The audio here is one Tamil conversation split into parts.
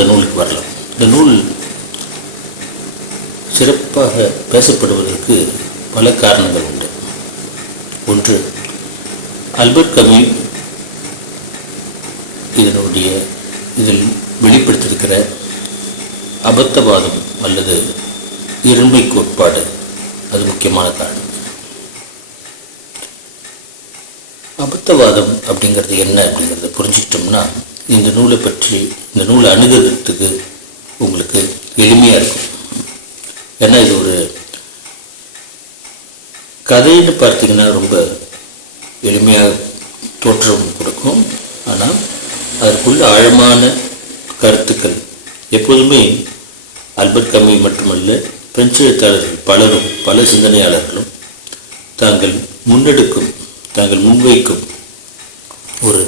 இந்த நூலுக்கு வரலாம். இந்த நூல் சிறப்பாக பேசப்படுவதற்கு பல காரணங்கள் உண்டு. ஒன்று அல்பர்ட் கமி இதனுடைய இதில் வெளிப்படுத்தியிருக்கிற அபத்தவாதம் அல்லது இருமை கோட்பாடு அது முக்கியமான காரணம். அபத்தவாதம் அப்படிங்கிறது என்ன அப்படிங்கிறத புரிஞ்சுக்கிட்டோம்னா இந்த நூலை பற்றி இந்த நூலை அணுகிறதுக்கு உங்களுக்கு எளிமையாக இருக்கும். ஏன்னா இது ஒரு கதைன்னு பார்த்தீங்கன்னா ரொம்ப எளிமையாக தோற்றம் கொடுக்கும். ஆனால் அதற்குள்ள ஆழமான கருத்துக்கள் எப்போதுமே அல்பர்ட் கமி மட்டுமல்ல பிரெஞ்சு எழுத்தாளர்கள் பலரும் பல சிந்தனையாளர்களும் தாங்கள் முன்னெடுக்கும் தாங்கள் முன்வைக்கும் ஒரு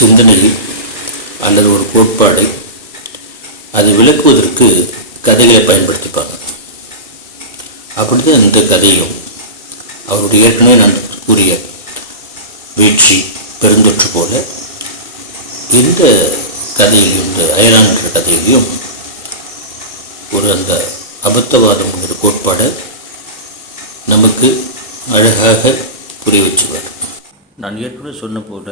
சிந்தனையை அல்லது ஒரு கோட்பாடை அதை விளக்குவதற்கு கதைகளை பயன்படுத்திப்பாங்க. அப்படிதான் இந்த கதையும் அவருடைய ஏற்கனவே நான் கூறிய வீழ்ச்சி பெருந்தொற்று போல இந்த கதையிலையும் இந்த அயலான்ற கதையிலையும் ஒரு அந்த அபத்தவாதம்ங்கிற கோட்பாடை நமக்கு அழகாக புரிய வச்சுவார். நான் ஏற்கனவே சொன்ன போல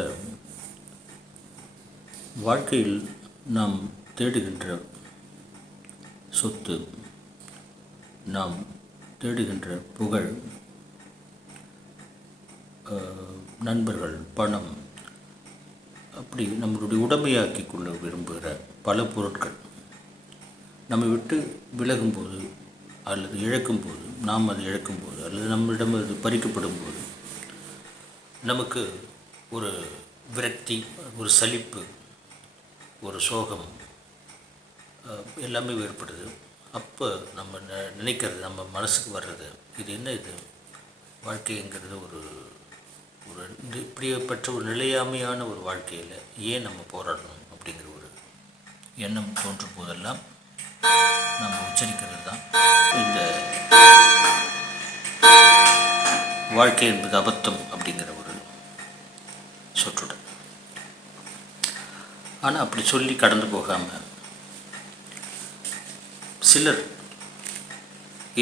வாழ்க்கையில் நாம் தேடுகின்ற சொத்து நாம் தேடுகின்ற புகழ் நண்பர்கள் பணம் அப்படி நம்மளுடைய உடமையாக்கி கொள்ள விரும்புகிற பல பொருட்கள். நம்மை விட்டு விலகும்போது அல்லது இழக்கும்போது நாம் அதை இழக்கும்போது அல்லது நம்மிடம் அது பறிக்கப்படும் போது நமக்கு ஒரு விரக்தி ஒரு சலிப்பு ஒரு சோகம் எல்லாமே ஏற்படுது. அப்போ நம்ம ந- நினைக்கிறது நம்ம மனசுக்கு வர்றது இது என்ன இது? வாழ்க்கைங்கிறது ஒரு ஒரு இது இப்படிப்பட்ட ஒரு நிலையாமையான ஒரு வாழ்க்கையில் ஏன் நம்ம போராடணும் அப்படிங்கிற ஒரு எண்ணம் தோன்றும் போதெல்லாம் நம்ம உச்சரிக்கிறது தான் இந்த வாழ்க்கை என்பது அபத்தம் அப்படிங்கிற ஒரு சொற்றொடர். ஆனால் அப்படி சொல்லி கடந்து போகாமல் சிலர்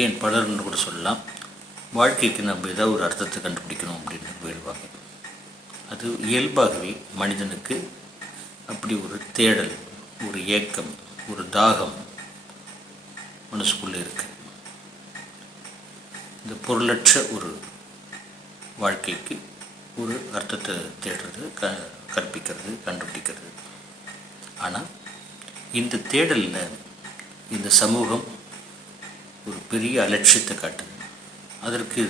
ஏன் பலர்னு கூட சொல்லலாம். வாழ்க்கைக்கு நம்ம ஏதாவது ஒரு அர்த்தத்தை கண்டுபிடிக்கணும் அப்படின்னு போயிடுவாங்க அது இயல்பாகவே மனிதனுக்கு அப்படி ஒரு தேடல் ஒரு ஏக்கம் ஒரு தாகம் மனசுக்குள்ளே இருக்கு. இந்த பொருளற்ற ஒரு வாழ்க்கைக்கு ஒரு அர்த்தத்தை தேடுறது க கற்பிக்கிறது கண்டுபிடிக்கிறது. ஆனால் இந்த தேடலில் இந்த சமூகம் ஒரு பெரிய அலட்சியத்தை காட்டுது. அதற்கு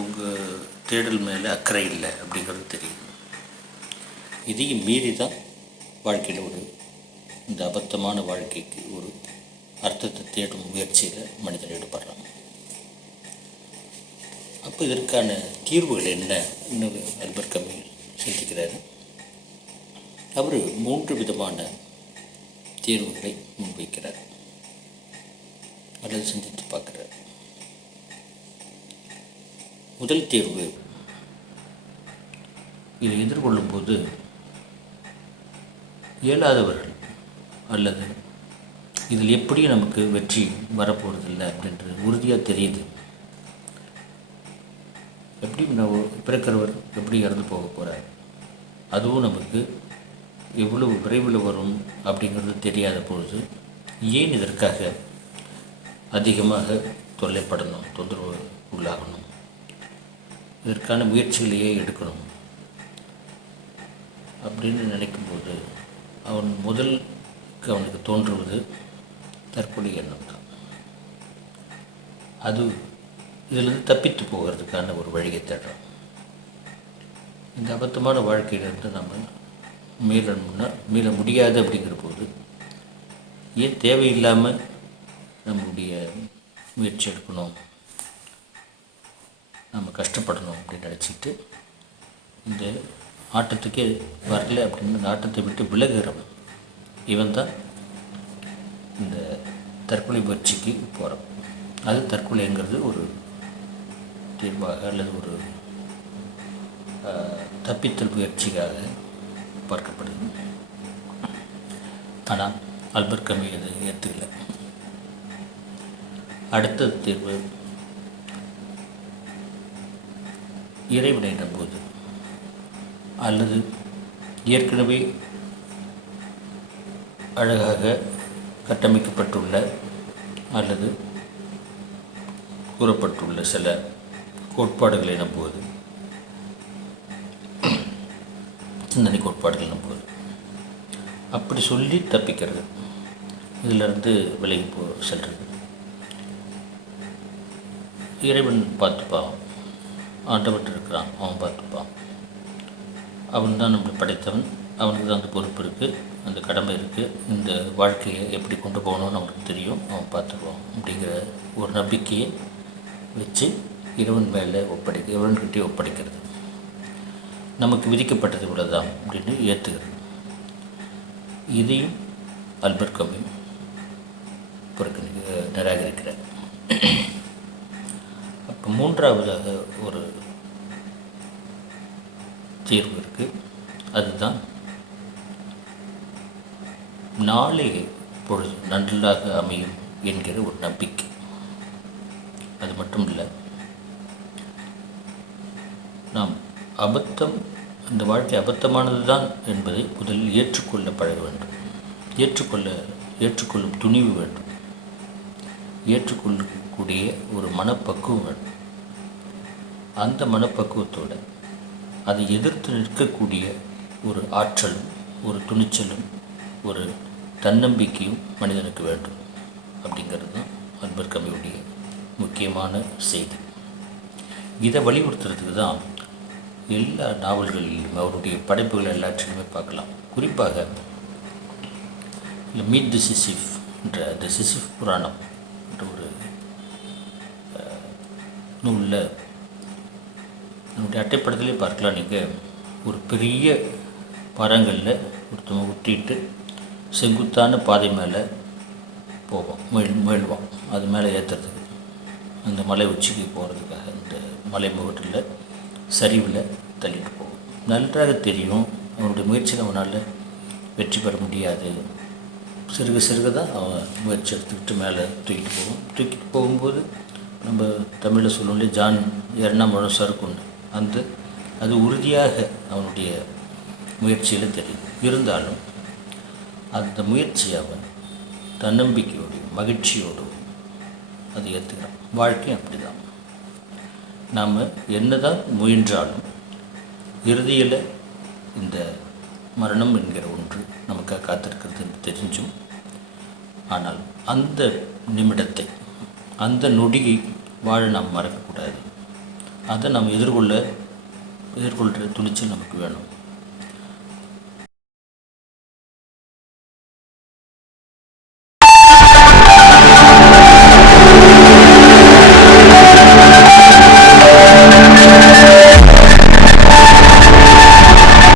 உங்கள் தேடல் மேலே அக்கறை இல்லை அப்படிங்கிறது தெரியுது. இதையும் மீறி தான் வாழ்க்கையில் ஒரு இந்த அபத்தமான வாழ்க்கைக்கு ஒரு அர்த்தத்தை தேடும் முயற்சியில் மனிதன் ஈடுபடுறான். அப்போ இதற்கான தீர்வுகள் என்ன? இன்னொரு அல்பர் கம்மி சிந்திக்கிறாரு. அவர் மூன்று விதமான தீர்வுகளை முன்வைக்கிறார். அல்லது சிந்தித்து பார்க்கிறார். முதல் தேர்வு. இதை எதிர்கொள்ளும்போது இயலாதவர்கள் அல்லது இதில் எப்படி நமக்கு வெற்றி வரப்போகிறதில்லை அப்படின்றது உறுதியாக தெரியுது. எப்படி பிறக்கிறவர் எப்படி இறந்து போக போகிறார் அதுவும் நமக்கு இவ்வளவு விரைவில் வரும் அப்படிங்கிறது தெரியாத பொழுது ஏன் இதற்காக அதிகமாக தொல்லைப்படணும் தொந்தரவு உள்ளாகணும் இதற்கான முயற்சிகளையே எடுக்கணும். அப்படின்னு நினைக்கும்போது அவன் முதலுக்கு அவனுக்கு தோன்றுவது தற்கொலை எண்ணம் தான் அது இதிலிருந்து தப்பித்து போகிறதுக்கான ஒரு வழியை தேடுறோம் இந்த அபத்தமான வாழ்க்கையிலிருந்து நம்ம மீறணும்னா மீற முடியாது அப்படிங்கிற போது ஏன் தேவையில்லாமல் நம்மளுடைய முயற்சி எடுக்கணும்? நம்ம கஷ்டப்படணும் அப்படின்னு நினச்சிட்டு இந்த ஆட்டத்துக்கே வரல அப்படின்னு இந்த ஆட்டத்தை விட்டு விலகுகிறவன் இவன் தான் இந்த தற்கொலை முயற்சிக்கு போகிறான் அது தற்கொலைங்கிறது ஒரு தீர்வாக அல்லது ஒரு தப்பித்தல் முயற்சிக்காக பார்க்கப்படுகிறது ஆனால் அல்பர்ட் கமி அதை ஏற்றுக்கல அடுத்த தீர்வு இறைவனை போது அல்லது ஏற்கனவே அழகாக கட்டமைக்கப்பட்டுள்ள அல்லது கூறப்பட்டுள்ள சில கோட்பாடுகளை நம்புவது சிந்தனை கோட்பாடுகள் நம்புவது அப்படி சொல்லி தப்பிக்கிறது. இதிலிருந்து விலகி போ செல்றது. இறைவன் பார்த்துப்பான் ஆண்டவன் இருக்கிறான் அவன் பார்த்துப்பான் அவன் தான் நம்மளை படைத்தவன். அவனுக்கு தான் அந்த பொறுப்பு இருக்குது அந்த கடமை இருக்குது இந்த வாழ்க்கையை எப்படி கொண்டு போகணும்னு அவனுக்கு தெரியும். அவன் பார்த்துக்குவான் அப்படிங்கிற ஒரு நம்பிக்கையை வச்சு இறைவன் மேலே ஒப்படைக்க இறைவன்கிட்டே ஒப்படைக்கிறது. நமக்கு விதிக்கப்பட்டது இவ்வளோதான் அப்படின்னு ஏற்றுக்கிறது இதையும் அல்பர்ட் கமி புறக்கணிக்க நிராகரிக்கிறார். அப்போ மூன்றாவதாக ஒரு தீர்வு இருக்குது அதுதான் நாளை பொழுது நன்றாக அமையும் என்கிற ஒரு நம்பிக்கை. அது மட்டும் இல்லை நாம் அபத்தம் இந்த வாழ்க்கை அபத்தமானது தான் என்பதை முதலில் ஏற்றுக்கொள்ள பழக வேண்டும். ஏற்றுக்கொள்ள ஏற்றுக்கொள்ளும் துணிவு வேண்டும். ஏற்றுக்கொள்ளக்கூடிய ஒரு மனப்பக்குவம் வேண்டும். அந்த மனப்பக்குவத்தோடு அதை எதிர்த்து நிற்கக்கூடிய ஒரு ஆற்றலும் ஒரு துணிச்சலும் ஒரு தன்னம்பிக்கையும் மனிதனுக்கு வேண்டும். அப்படிங்கிறது தான் அன்பர் கமியுடைய முக்கியமான செய்தி. இதை வலியுறுத்துறதுக்கு தான் எல்லா நாவல்களிலும் அவருடைய படைப்புகள் எல்லாற்றிலுமே பார்க்கலாம். குறிப்பாக மீட் தி சிசிஃப் என்ற தி சிசிஃப் புராணம் என்ற ஒரு நூலில் நம்முடைய அட்டைப்படத்திலே பார்க்கலாம். நீங்கள் ஒரு பெரிய மரங்களில் ஒருத்தவங்க ஒட்டிட்டு செங்குத்தான பாதை மேலே போவோம் மேல் முயல்வான் அது மேலே ஏற்றுறதுக்கு அந்த மலை உச்சிக்கு போகிறதுக்காக இந்த மலை முகட்டில் சரிவில் தள்ளிட்டு போகும். நன்றாக தெரியும். அவனுடைய முயற்சியில் அவனால் வெற்றி பெற முடியாது. சிறுக சிறுக தான் அவன் முயற்சி எடுத்துக்கிட்டு மேலே தூக்கிட்டு போவோம் தூக்கிட்டு போகும்போது நம்ம தமிழில் சொல்லணும்ல ஜான் ஏறினா முழம் சறுக்குன்னு அந்த அது உறுதியாக அவனுடைய முயற்சியில் தெரியும். இருந்தாலும் அந்த முயற்சி அவன் தன்னம்பிக்கையோடும் மகிழ்ச்சியோடும் அது ஏற்றுக்கிறான் வாழ்க்கையும் அப்படி தான் நாம் என்ன தான் முயன்றாலும் இறுதியில் இந்த மரணம் என்கிற ஒன்று நமக்காக காத்திருக்கிறது என்று தெரிஞ்சும். ஆனால் அந்த நிமிடத்தை அந்த நொடியை வாழ நாம் மறக்கக்கூடாது. அதை நாம் எதிர்கொள்ள எதிர்கொள்கிற துணிச்சல் நமக்கு வேணும்.